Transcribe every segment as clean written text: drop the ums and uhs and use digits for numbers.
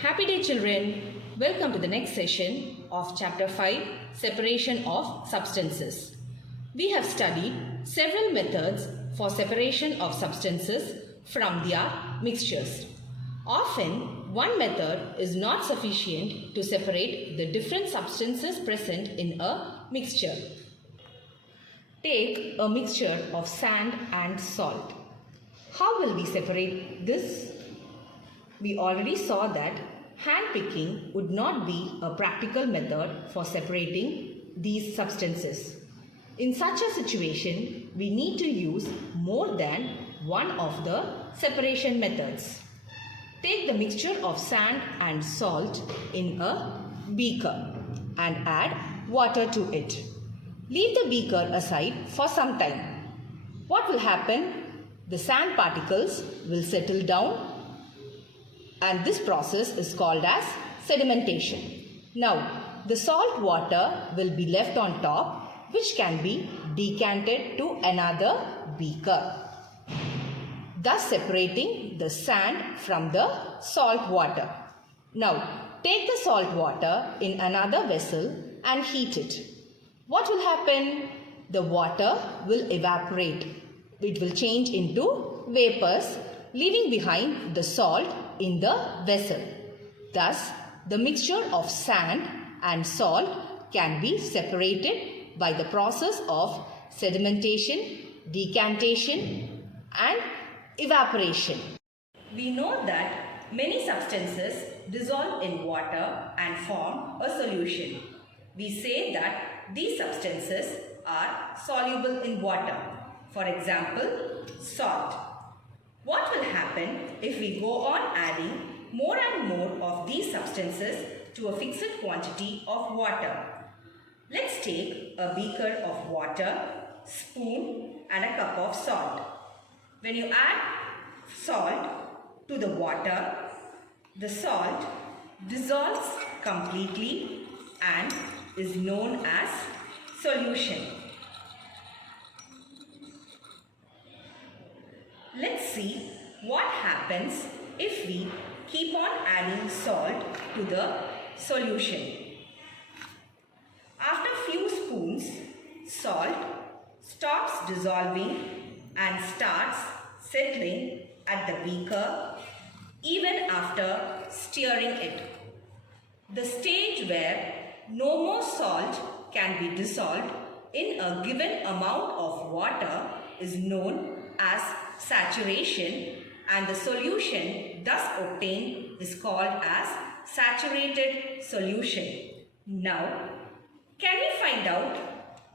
Happy day children! Welcome to the next session of Chapter 5, Separation of Substances. We have studied several methods for separation of substances from their mixtures. Often, one method is not sufficient to separate the different substances present in a mixture. Take a mixture of sand and salt. How will we separate this? We already saw that hand picking would not be a practical method for separating these substances. In such a situation, we need to use more than one of the separation methods. Take the mixture of sand and salt in a beaker and add water to it. Leave the beaker aside for some time. What will happen? The sand particles will settle down, and this process is called as sedimentation. Now, the salt water will be left on top, which can be decanted to another beaker, thus separating the sand from the salt water. Now, take the salt water in another vessel and heat it. What will happen? The water will evaporate. It will change into vapors, leaving behind the salt in the vessel. Thus, the mixture of sand and salt can be separated by the process of sedimentation, decantation, and evaporation. We know that many substances dissolve in water and form a solution. We say that these substances are soluble in water. For example, salt. What will happen if we go on adding more and more of these substances to a fixed quantity of water? Let's take a beaker of water, spoon, and a cup of salt. When you add salt to the water, the salt dissolves completely and is known as solution. Let's see what happens if we keep on adding salt to the solution. After a few spoons, salt stops dissolving and starts settling at the beaker even after stirring it. The stage where no more salt can be dissolved in a given amount of water is known as saturation, and the solution thus obtained is called as saturated solution. Now, can we find out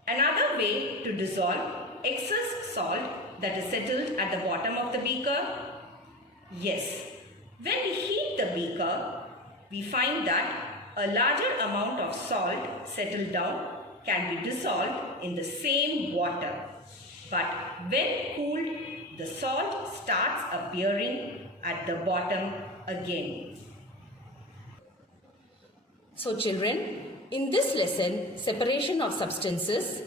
another way to dissolve excess salt that is settled at the bottom of the beaker? Yes, when we heat the beaker, we find that a larger amount of salt settled down can be dissolved in the same water. But when cooled, the salt starts appearing at the bottom again. So children, in this lesson, Separation of Substances,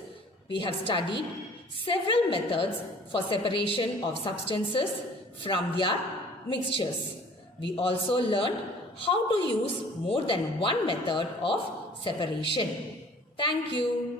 we have studied several methods for separation of substances from their mixtures. We also learned how to use more than one method of separation. Thank you.